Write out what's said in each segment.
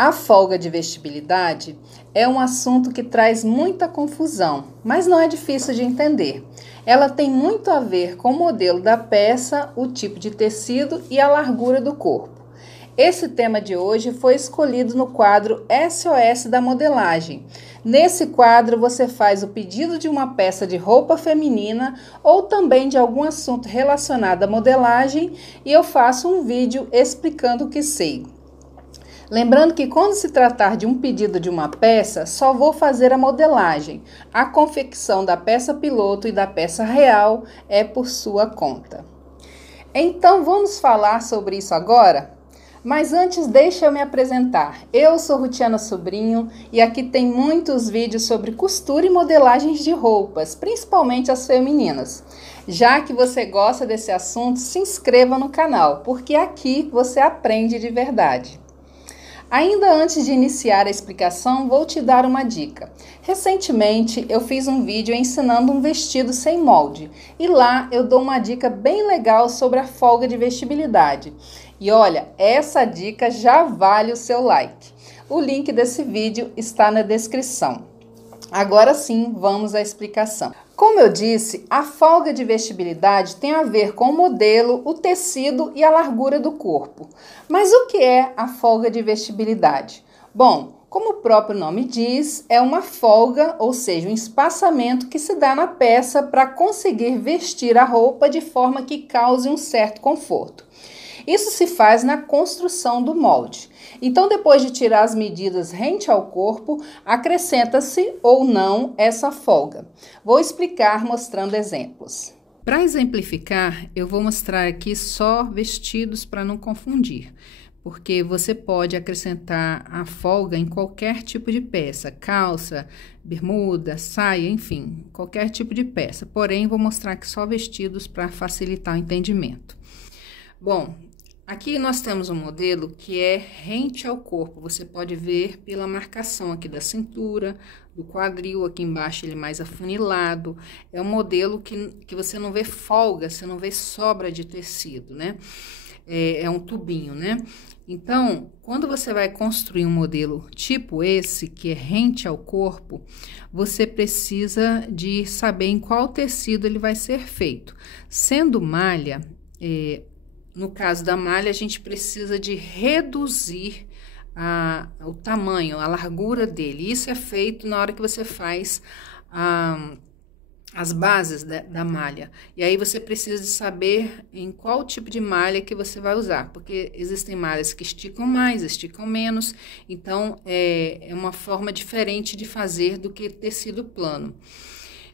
A folga de vestibilidade é um assunto que traz muita confusão, mas não é difícil de entender. Ela tem muito a ver com o modelo da peça, o tipo de tecido e a largura do corpo. Esse tema de hoje foi escolhido no quadro SOS da modelagem. Nesse quadro você faz o pedido de uma peça de roupa feminina ou também de algum assunto relacionado à modelagem e eu faço um vídeo explicando o que sei. Lembrando que quando se tratar de um pedido de uma peça, só vou fazer a modelagem. A confecção da peça piloto e da peça real é por sua conta. Então vamos falar sobre isso agora? Mas antes deixa eu me apresentar. Eu sou Rutiana Sobrinho e aqui tem muitos vídeos sobre costura e modelagens de roupas, principalmente as femininas. Já que você gosta desse assunto, se inscreva no canal, porque aqui você aprende de verdade. Ainda antes de iniciar a explicação, vou te dar uma dica. Recentemente, eu fiz um vídeo ensinando um vestido sem molde e lá eu dou uma dica bem legal sobre a folga de vestibilidade. E olha, essa dica já vale o seu like. O link desse vídeo está na descrição. Agora sim, vamos à explicação. Como eu disse, a folga de vestibilidade tem a ver com o modelo, o tecido e a largura do corpo. Mas o que é a folga de vestibilidade? Bom, como o próprio nome diz, é uma folga, ou seja, um espaçamento que se dá na peça para conseguir vestir a roupa de forma que cause um certo conforto. Isso se faz na construção do molde. Então, depois de tirar as medidas rente ao corpo, acrescenta-se ou não essa folga. Vou explicar mostrando exemplos. Para exemplificar, eu vou mostrar aqui só vestidos para não confundir, porque você pode acrescentar a folga em qualquer tipo de peça, calça, bermuda, saia, enfim, qualquer tipo de peça. Porém, vou mostrar aqui só vestidos para facilitar o entendimento. Bom, aqui nós temos um modelo que é rente ao corpo, você pode ver pela marcação aqui da cintura, do quadril, aqui embaixo ele mais afunilado, é um modelo que você não vê folga, você não vê sobra de tecido, né? É um tubinho, né? Então, quando você vai construir um modelo tipo esse, que é rente ao corpo, você precisa de saber em qual tecido ele vai ser feito. Sendo malha, no caso da malha, a gente precisa de reduzir o tamanho, a largura dele. Isso é feito na hora que você faz as bases da malha. E aí você precisa de saber em qual tipo de malha que você vai usar, porque existem malhas que esticam mais, esticam menos. Então, é uma forma diferente de fazer do que tecido plano.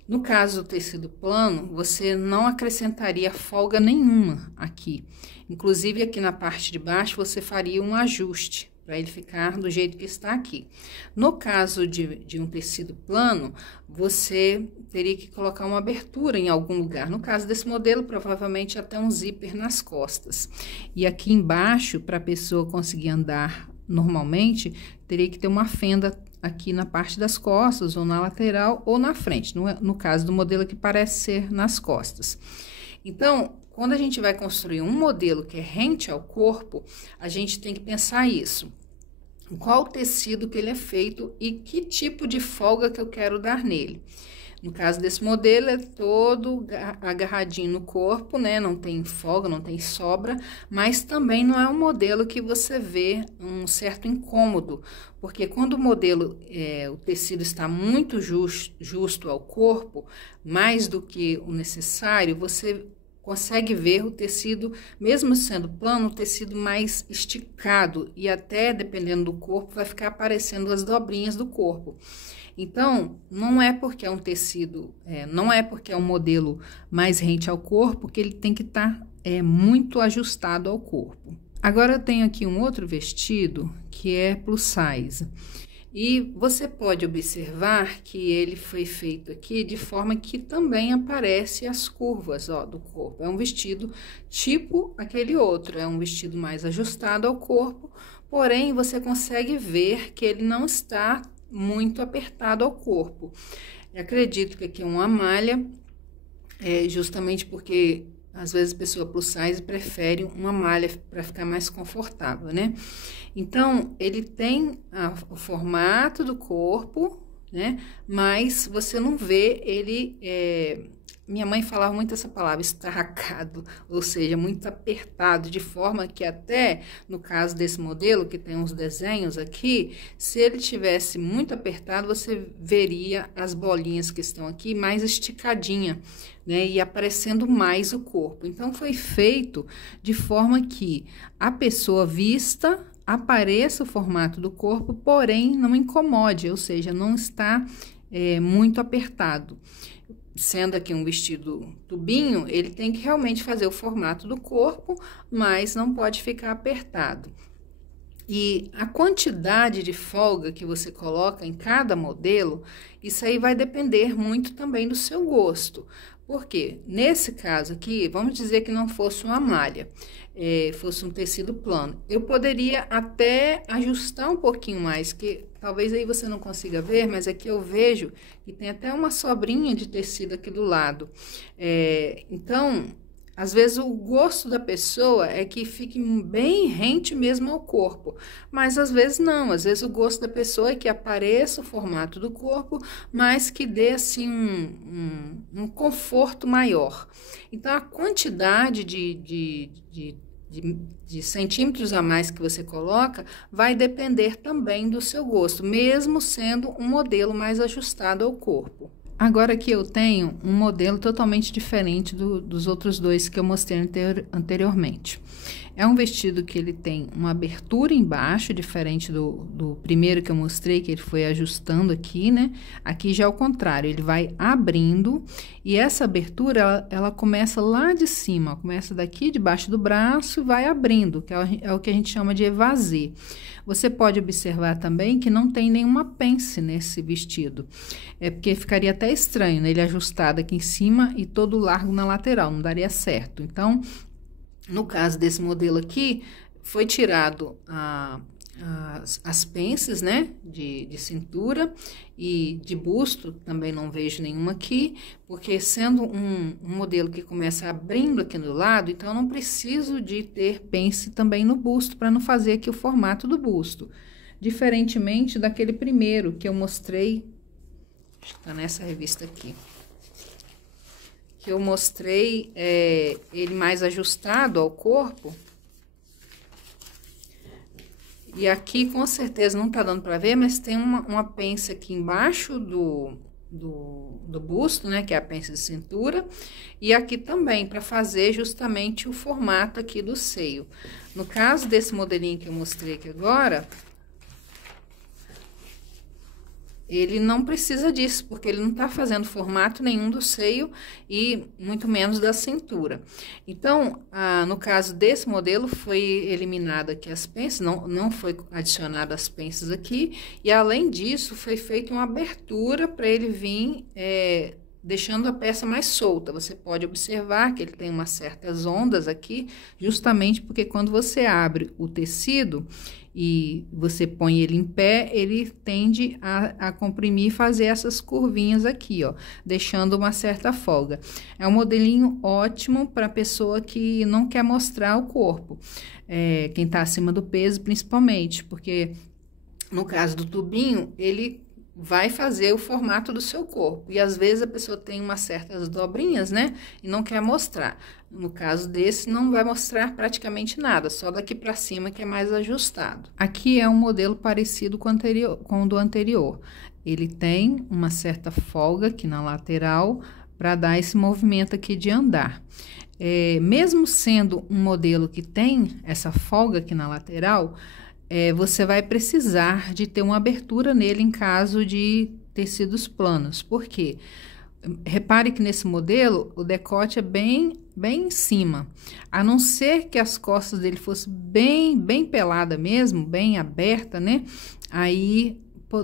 No caso do tecido plano, você não acrescentaria folga nenhuma aqui. Inclusive, aqui na parte de baixo, você faria um ajuste para ele ficar do jeito que está aqui. No caso de um tecido plano, você teria que colocar uma abertura em algum lugar. No caso desse modelo, provavelmente até um zíper nas costas. E aqui embaixo, para a pessoa conseguir andar normalmente, teria que ter uma fenda aqui na parte das costas, ou na lateral, ou na frente, no caso do modelo que parece ser nas costas. Então, quando a gente vai construir um modelo que é rente ao corpo, a gente tem que pensar isso. Qual tecido que ele é feito e que tipo de folga que eu quero dar nele. No caso desse modelo, é todo agarradinho no corpo, né? Não tem folga, não tem sobra, mas também não é um modelo que você vê um certo incômodo, porque quando o modelo, o tecido está muito justo ao corpo, mais do que o necessário, você consegue ver o tecido, mesmo sendo plano, o tecido mais esticado e até, dependendo do corpo, vai ficar aparecendo as dobrinhas do corpo. Então, não é porque é um tecido, não é porque é um modelo mais rente ao corpo que ele tem que estar muito ajustado ao corpo. Agora, eu tenho aqui um outro vestido que é plus size. E você pode observar que ele foi feito aqui de forma que também aparece as curvas, ó, do corpo. É um vestido tipo aquele outro, é um vestido mais ajustado ao corpo, porém você consegue ver que ele não está muito apertado ao corpo. Eu acredito que aqui é uma malha, justamente porque às vezes a pessoa plus size prefere uma malha para ficar mais confortável, né? Então, ele tem o formato do corpo, né? Mas você não vê ele... Minha mãe falava muito essa palavra, estarracado, ou seja, muito apertado, de forma que até no caso desse modelo, que tem uns desenhos aqui, se ele tivesse muito apertado, você veria as bolinhas que estão aqui mais esticadinha, né, e aparecendo mais o corpo. Então, foi feito de forma que a pessoa vista apareça o formato do corpo, porém não incomode, ou seja, não está muito apertado. Sendo aqui um vestido tubinho, ele tem que realmente fazer o formato do corpo, mas não pode ficar apertado. E a quantidade de folga que você coloca em cada modelo, isso aí vai depender muito também do seu gosto. Porque nesse caso aqui, vamos dizer que não fosse uma malha, fosse um tecido plano, eu poderia até ajustar um pouquinho mais, que talvez aí você não consiga ver, mas aqui eu vejo que tem até uma sobrinha de tecido aqui do lado. Então, às vezes o gosto da pessoa é que fique bem rente mesmo ao corpo, mas às vezes não, às vezes o gosto da pessoa é que apareça o formato do corpo, mas que dê assim um conforto maior. Então a quantidade de centímetros a mais que você coloca vai depender também do seu gosto, mesmo sendo um modelo mais ajustado ao corpo. Agora aqui eu tenho um modelo totalmente diferente dos outros dois que eu mostrei anteriormente. É um vestido que ele tem uma abertura embaixo, diferente do primeiro que eu mostrei, que ele foi ajustando aqui, né? Aqui já é o contrário, ele vai abrindo e essa abertura, ela começa lá de cima, começa daqui debaixo do braço e vai abrindo, que é o que a gente chama de evasê. Você pode observar também que não tem nenhuma pence nesse vestido, porque ficaria até estranho, né? Ele ajustado aqui em cima e todo largo na lateral, não daria certo. Então, no caso desse modelo aqui, foi tirado as pences, né, de cintura e de busto, também não vejo nenhuma aqui, porque sendo um modelo que começa abrindo aqui do lado, então eu não preciso de ter pence também no busto, para não fazer aqui o formato do busto. Diferentemente daquele primeiro que eu mostrei, acho que tá nessa revista aqui, que eu mostrei ele mais ajustado ao corpo. E aqui, com certeza, não tá dando para ver, mas tem uma pence aqui embaixo do busto, né? Que é a pence de cintura. E aqui também, para fazer justamente o formato aqui do seio. No caso desse modelinho que eu mostrei aqui agora, ele não precisa disso, porque ele não tá fazendo formato nenhum do seio e muito menos da cintura. Então, no caso desse modelo, foi eliminado aqui as pences, não foi adicionado as pences aqui, e além disso, foi feita uma abertura para ele vir deixando a peça mais solta. Você pode observar que ele tem umas certas ondas aqui, justamente porque quando você abre o tecido e você põe ele em pé, ele tende a comprimir e fazer essas curvinhas aqui, ó, deixando uma certa folga. É um modelinho ótimo para pessoa que não quer mostrar o corpo, quem tá acima do peso principalmente, porque no caso do tubinho, ele vai fazer o formato do seu corpo. E às vezes a pessoa tem umas certas dobrinhas, né? E não quer mostrar. No caso desse, não vai mostrar praticamente nada, só daqui para cima que é mais ajustado. Aqui é um modelo parecido com o do anterior. Ele tem uma certa folga aqui na lateral para dar esse movimento aqui de andar. Mesmo sendo um modelo que tem essa folga aqui na lateral, você vai precisar de ter uma abertura nele em caso de tecidos planos. Por quê? Repare que nesse modelo o decote é bem em cima. A não ser que as costas dele fossem bem pelada mesmo, bem aberta, né? Aí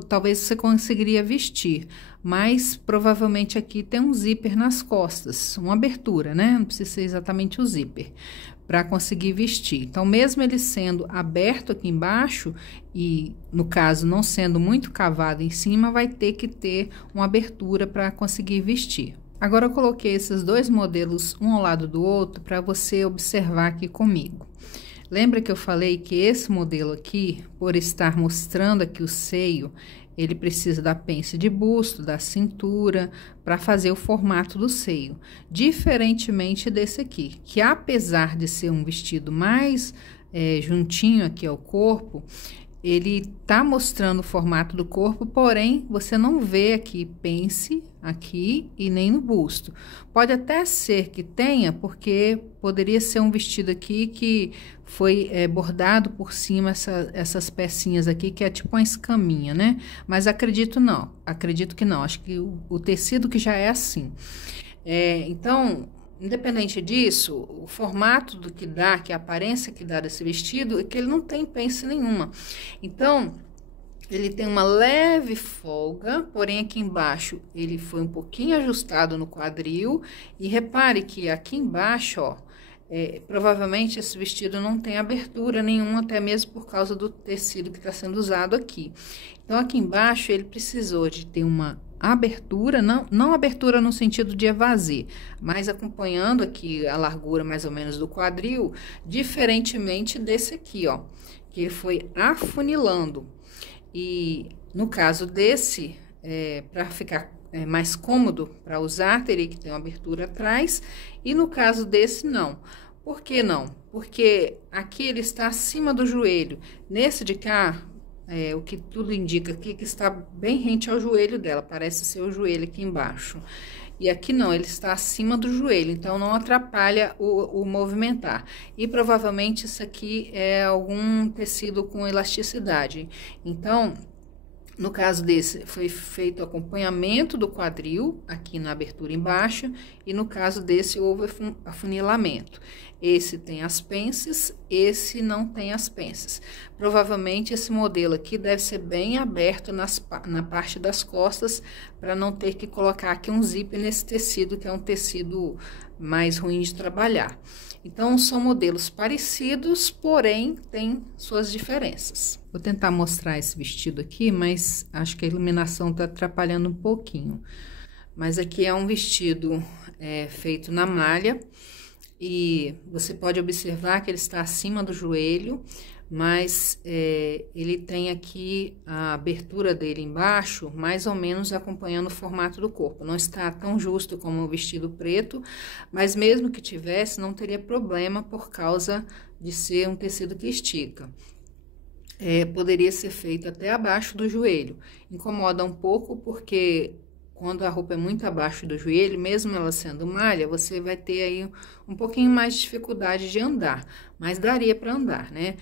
talvez você conseguiria vestir, mas provavelmente aqui tem um zíper nas costas, uma abertura, né? Não precisa ser exatamente o zíper para conseguir vestir. Então, mesmo ele sendo aberto aqui embaixo e, no caso, não sendo muito cavado em cima, vai ter que ter uma abertura para conseguir vestir. Agora eu coloquei esses dois modelos um ao lado do outro para você observar aqui comigo. Lembra que eu falei que esse modelo aqui, por estar mostrando aqui o seio, ele precisa da pence de busto, da cintura, para fazer o formato do seio. Diferentemente desse aqui, que apesar de ser um vestido mais juntinho aqui ao corpo, ele tá mostrando o formato do corpo, porém, você não vê aqui pence aqui e nem no busto. Pode até ser que tenha, porque poderia ser um vestido aqui que foi bordado por cima essas pecinhas aqui, que é tipo uma escaminha, né? Mas acredito que não. Acho que o tecido que já é assim. Então, independente disso, o formato do que dá, que a aparência que dá desse vestido, é que ele não tem pence nenhuma. Então, ele tem uma leve folga, porém aqui embaixo ele foi um pouquinho ajustado no quadril. E repare que aqui embaixo, ó, provavelmente esse vestido não tem abertura nenhuma, até mesmo por causa do tecido que está sendo usado aqui. Então, aqui embaixo ele precisou de ter uma abertura, não abertura no sentido de evaser, mas acompanhando aqui a largura mais ou menos do quadril, diferentemente desse aqui, ó, que ele foi afunilando. E no caso desse, para ficar mais cômodo para usar, teria que ter uma abertura atrás, e no caso desse, não. Por que não? Porque aqui ele está acima do joelho. Nesse de cá, o que tudo indica aqui que está bem rente ao joelho dela, parece ser o joelho aqui embaixo. E aqui não, ele está acima do joelho, então não atrapalha o movimentar. E provavelmente isso aqui é algum tecido com elasticidade. Então, no caso desse, foi feito acompanhamento do quadril, aqui na abertura embaixo, e no caso desse, houve afunilamento. Esse tem as pences, esse não tem as pences. Provavelmente, esse modelo aqui deve ser bem aberto na parte das costas, para não ter que colocar aqui um zíper nesse tecido, que é um tecido mais ruim de trabalhar. Então, são modelos parecidos, porém, tem suas diferenças. Vou tentar mostrar esse vestido aqui, mas acho que a iluminação está atrapalhando um pouquinho. Mas aqui é um vestido feito na malha, e você pode observar que ele está acima do joelho, mas ele tem aqui a abertura dele embaixo, mais ou menos acompanhando o formato do corpo. Não está tão justo como o vestido preto, mas mesmo que tivesse, não teria problema por causa de ser um tecido que estica. Poderia ser feito até abaixo do joelho. Incomoda um pouco porque quando a roupa é muito abaixo do joelho, mesmo ela sendo malha, você vai ter aí um pouquinho mais de dificuldade de andar, mas daria para andar, né?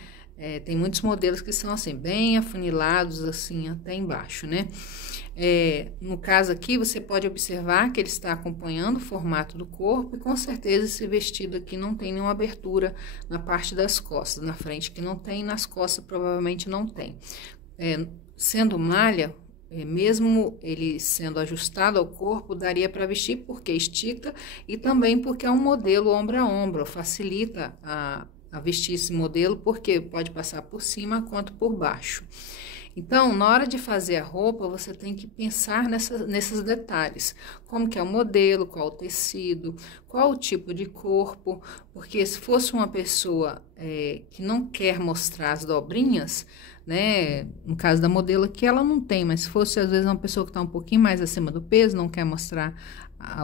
Tem muitos modelos que são assim, bem afunilados, assim, até embaixo, né? No caso aqui, você pode observar que ele está acompanhando o formato do corpo, e com certeza esse vestido aqui não tem nenhuma abertura na parte das costas, na frente que não tem, nas costas provavelmente não tem. Sendo malha, mesmo ele sendo ajustado ao corpo, daria para vestir porque estica, e também porque é um modelo ombro a ombro, facilita a vestir esse modelo, porque pode passar por cima quanto por baixo. Então, na hora de fazer a roupa, você tem que pensar nesses detalhes. Como que é o modelo, qual o tecido, qual o tipo de corpo, porque se fosse uma pessoa que não quer mostrar as dobrinhas, né, no caso da modelo aqui, ela não tem, mas se fosse às vezes uma pessoa que está um pouquinho mais acima do peso, não quer mostrar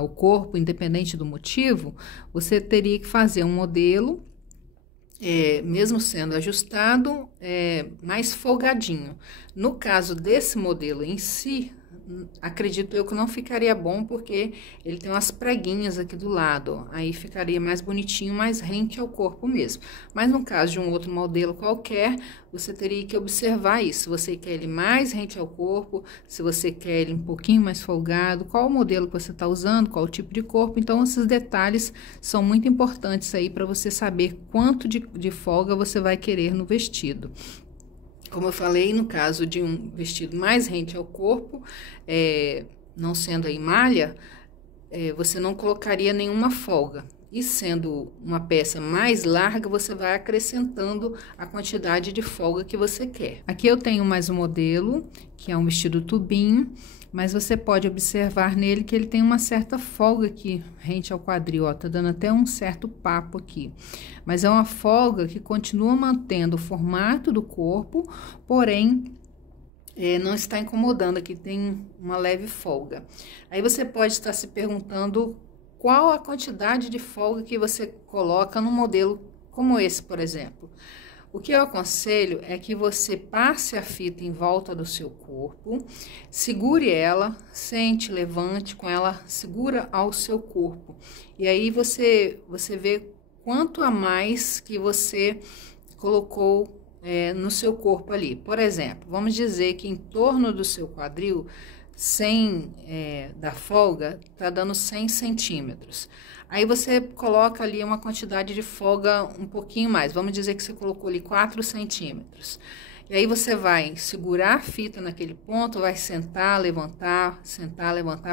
o corpo, independente do motivo, você teria que fazer um modelo, mesmo sendo ajustado, mais folgadinho. No caso desse modelo em si, acredito eu que não ficaria bom, porque ele tem umas preguinhas aqui do lado, ó. Aí ficaria mais bonitinho, mais rente ao corpo mesmo. Mas no caso de um outro modelo qualquer, você teria que observar isso. Se você quer ele mais rente ao corpo, se você quer ele um pouquinho mais folgado, qual o modelo que você está usando, qual o tipo de corpo. Então, esses detalhes são muito importantes aí para você saber quanto de folga você vai querer no vestido. Como eu falei, no caso de um vestido mais rente ao corpo, não sendo aí malha, você não colocaria nenhuma folga. E sendo uma peça mais larga, você vai acrescentando a quantidade de folga que você quer. Aqui eu tenho mais um modelo, que é um vestido tubinho. mas você pode observar nele que ele tem uma certa folga aqui, rente ao quadril, ó, tá dando até um certo papo aqui. Mas é uma folga que continua mantendo o formato do corpo, porém, não está incomodando, aqui tem uma leve folga. Aí você pode estar se perguntando qual a quantidade de folga que você coloca no modelo como esse, por exemplo. O que eu aconselho é que você passe a fita em volta do seu corpo, segure ela, sente, levante com ela, segura ao seu corpo. E aí você vê quanto a mais que você colocou no seu corpo ali. Por exemplo, vamos dizer que em torno do seu quadril, sem da folga, tá dando 100 centímetros. Aí você coloca ali uma quantidade de folga um pouquinho mais. Vamos dizer que você colocou ali 4 centímetros. E aí você vai segurar a fita naquele ponto, vai sentar, levantar,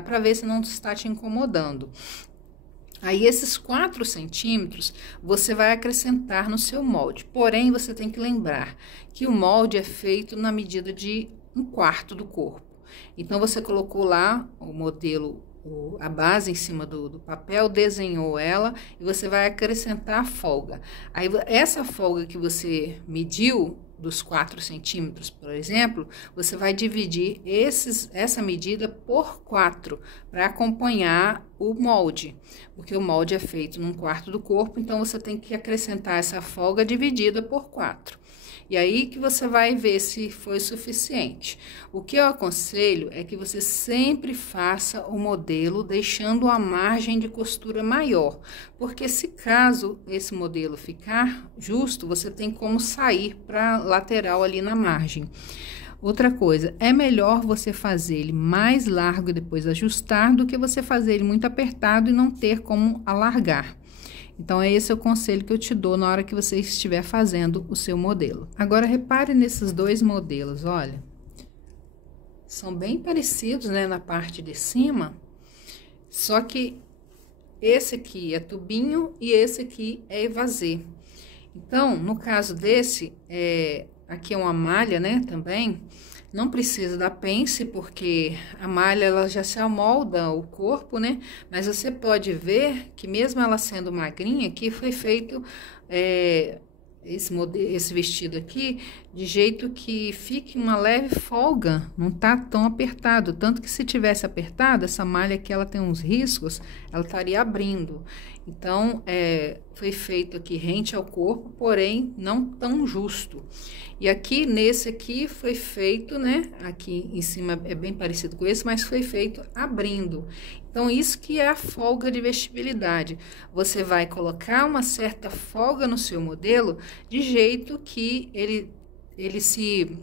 para ver se não está te incomodando. Aí esses 4 centímetros você vai acrescentar no seu molde. Porém, você tem que lembrar que o molde é feito na medida de 1/4 do corpo. Então, você colocou lá o modelo, a base em cima do papel, desenhou ela e você vai acrescentar a folga. Aí, essa folga que você mediu, dos 4 centímetros, por exemplo, você vai dividir essa medida por 4 para acompanhar o molde, porque o molde é feito num 1/4 do corpo, então você tem que acrescentar essa folga dividida por 4. E aí que você vai ver se foi suficiente. O que eu aconselho é que você sempre faça o modelo deixando a margem de costura maior, porque se caso esse modelo ficar justo, você tem como sair para lateral ali na margem. Outra coisa, é melhor você fazer ele mais largo e depois ajustar do que você fazer ele muito apertado e não ter como alargar. Então, é esse o conselho que eu te dou na hora que você estiver fazendo o seu modelo. Agora, repare nesses dois modelos, olha. São bem parecidos, né, na parte de cima, só que esse aqui é tubinho e esse aqui é evasê. Então, no caso desse, aqui é uma malha, né, também. Não precisa da pence, porque a malha ela já se amolda o corpo, né? Mas você pode ver que mesmo ela sendo magrinha, aqui foi feito esse vestido aqui de jeito que fique uma leve folga, não tá tão apertado. Tanto que se tivesse apertado, essa malha aqui ela tem uns riscos, ela estaria abrindo. Então, foi feito aqui rente ao corpo, porém não tão justo. E aqui, nesse aqui, foi feito, né? Aqui em cima é bem parecido com esse, mas foi feito abrindo. Então, isso que é a folga de vestibilidade. Você vai colocar uma certa folga no seu modelo, de jeito que ele se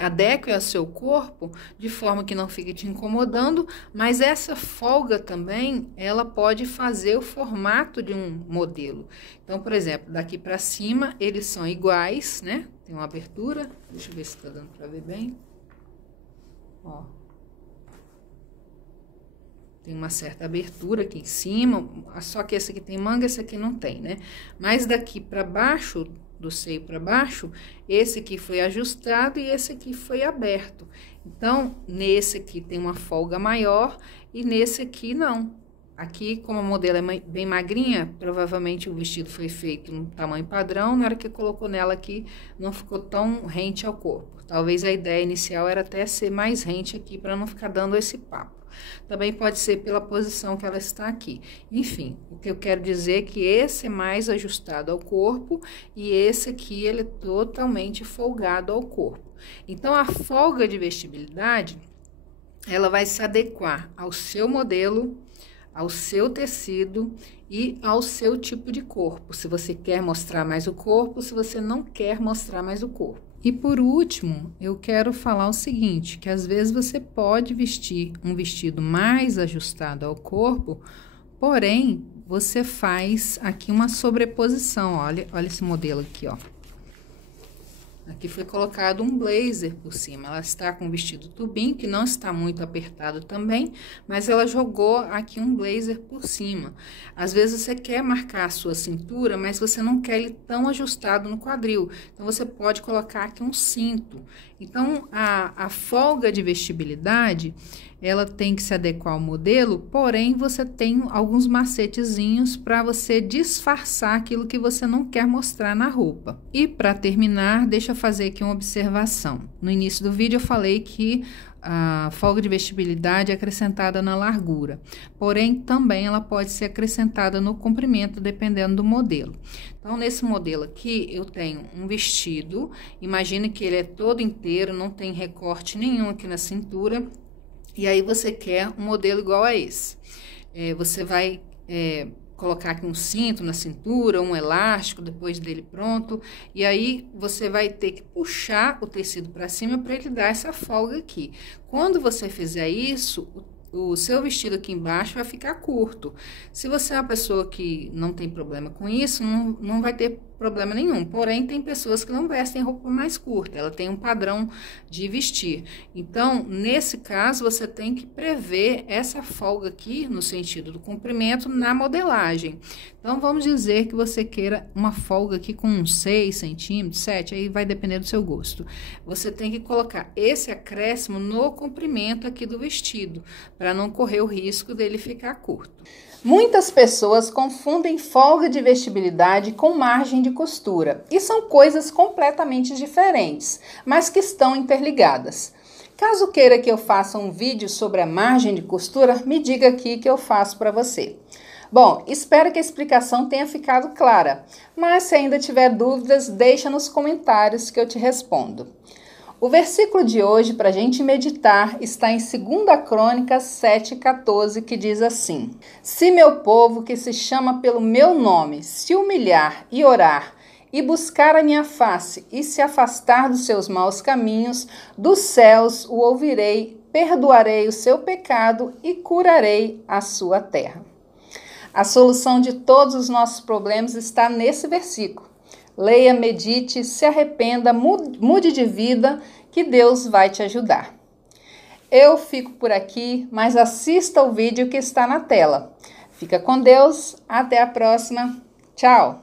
adeque ao seu corpo, de forma que não fique te incomodando, mas essa folga também, ela pode fazer o formato de um modelo. Então, por exemplo, daqui para cima, eles são iguais, né? Tem uma abertura, deixa eu ver se tá dando para ver bem. Ó. Tem uma certa abertura aqui em cima, só que esse aqui tem manga, esse aqui não tem, né? Mas daqui para baixo, do seio para baixo, esse aqui foi ajustado e esse aqui foi aberto. Então, nesse aqui tem uma folga maior e nesse aqui não. Aqui, como a modelo é bem magrinha, provavelmente o vestido foi feito no tamanho padrão, na hora que colocou nela aqui, não ficou tão rente ao corpo. Talvez a ideia inicial era até ser mais rente aqui, para não ficar dando esse papo. Também pode ser pela posição que ela está aqui. Enfim, o que eu quero dizer é que esse é mais ajustado ao corpo e esse aqui ele é totalmente folgado ao corpo. Então, a folga de vestibilidade, ela vai se adequar ao seu modelo, ao seu tecido e ao seu tipo de corpo. Se você quer mostrar mais o corpo, se você não quer mostrar mais o corpo. E por último, eu quero falar o seguinte, que às vezes você pode vestir um vestido mais ajustado ao corpo, porém, você faz aqui uma sobreposição, olha esse modelo aqui, ó. Aqui foi colocado um blazer por cima, ela está com um vestido tubinho, que não está muito apertado também, mas ela jogou aqui um blazer por cima. Às vezes você quer marcar a sua cintura, mas você não quer ele tão ajustado no quadril, então você pode colocar aqui um cinto. Então, a folga de vestibilidade, ela tem que se adequar ao modelo, porém, você tem alguns macetezinhos para você disfarçar aquilo que você não quer mostrar na roupa. E para terminar, deixa eu fazer aqui uma observação. No início do vídeo eu falei que a folga de vestibilidade é acrescentada na largura, porém também ela pode ser acrescentada no comprimento, dependendo do modelo. Então, nesse modelo aqui, eu tenho um vestido, imagine que ele é todo inteiro, não tem recorte nenhum aqui na cintura, e aí você quer um modelo igual a esse. Você vai colocar aqui um cinto na cintura, um elástico depois dele pronto, e aí você vai ter que puxar o tecido para cima para ele dar essa folga aqui. Quando você fizer isso, o seu vestido aqui embaixo vai ficar curto. Se você é uma pessoa que não tem problema com isso, não vai ter problema nenhum. Porém, tem pessoas que não vestem roupa mais curta, ela tem um padrão de vestir. Então, nesse caso, você tem que prever essa folga aqui, no sentido do comprimento, na modelagem. Então, vamos dizer que você queira uma folga aqui com uns 6 centímetros, 7, aí vai depender do seu gosto. Você tem que colocar esse acréscimo no comprimento aqui do vestido, para não correr o risco dele ficar curto. Muitas pessoas confundem folga de vestibilidade com margem de costura, e são coisas completamente diferentes, mas que estão interligadas. Caso queira que eu faça um vídeo sobre a margem de costura, me diga aqui que eu faço para você. Bom, espero que a explicação tenha ficado clara, mas se ainda tiver dúvidas, deixa nos comentários que eu te respondo. O versículo de hoje para a gente meditar está em 2 Crônicas 7,14, que diz assim: Se meu povo que se chama pelo meu nome se humilhar e orar, e buscar a minha face, e se afastar dos seus maus caminhos, dos céus o ouvirei, perdoarei o seu pecado e curarei a sua terra. A solução de todos os nossos problemas está nesse versículo. Leia, medite, se arrependa, mude de vida, que Deus vai te ajudar. Eu fico por aqui, mas assista o vídeo que está na tela. Fica com Deus, até a próxima. Tchau!